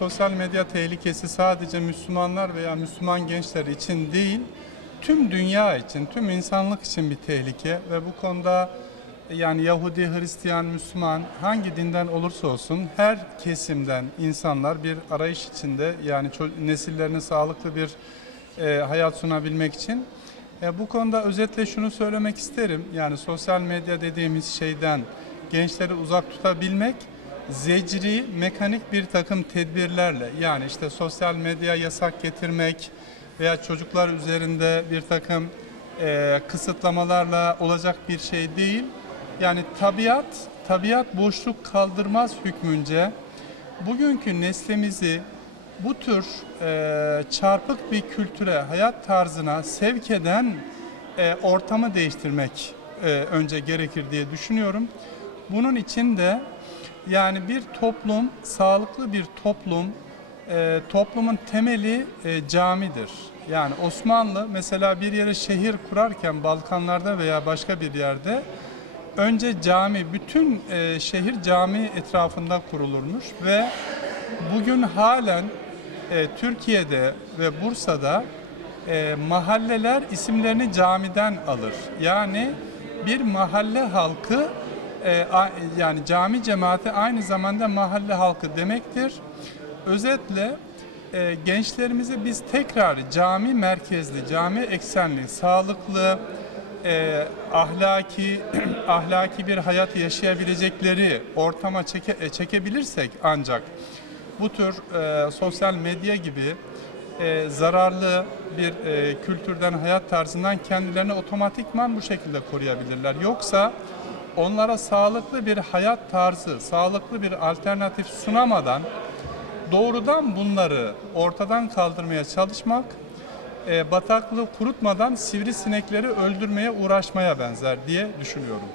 sosyal medya tehlikesi sadece Müslümanlar veya Müslüman gençler için değil, tüm dünya için, tüm insanlık için bir tehlike ve bu konuda yani Yahudi, Hristiyan, Müslüman hangi dinden olursa olsun her kesimden insanlar bir arayış içinde yani nesillerine sağlıklı bir e, hayat sunabilmek için. E, bu konuda özetle şunu söylemek isterim. Yani sosyal medya dediğimiz şeyden gençleri uzak tutabilmek zecri, mekanik bir takım tedbirlerle yani işte sosyal medya yasak getirmek veya çocuklar üzerinde bir takım e, kısıtlamalarla olacak bir şey değil. Yani tabiat, tabiat boşluk kaldırmaz hükmünce bugünkü neslimizi bu tür e, çarpık bir kültüre, hayat tarzına sevk eden e, ortamı değiştirmek e, önce gerekir diye düşünüyorum. Bunun için de yani bir toplum, sağlıklı bir toplum, e, toplumun temeli e, camidir. Yani Osmanlı mesela bir yere şehir kurarken Balkanlarda veya başka bir yerde önce cami, bütün e, şehir cami etrafında kurulurmuş ve bugün halen e, Türkiye'de ve Bursa'da e, mahalleler isimlerini camiden alır. Yani bir mahalle halkı e, yani cami cemaati aynı zamanda mahalle halkı demektir. Özetle e, gençlerimizi biz tekrar cami merkezli, cami eksenli, sağlıklı, e, ahlaki ahlaki bir hayat yaşayabilecekleri ortama çeke, e, çekebilirsek ancak bu tür e, sosyal medya gibi e, zararlı bir e, kültürden, hayat tarzından kendilerini otomatikman bu şekilde koruyabilirler. Yoksa onlara sağlıklı bir hayat tarzı, sağlıklı bir alternatif sunamadan doğrudan bunları ortadan kaldırmaya çalışmak e, bataklığı kurutmadan sivrisinekleri öldürmeye uğraşmaya benzer diye düşünüyorum.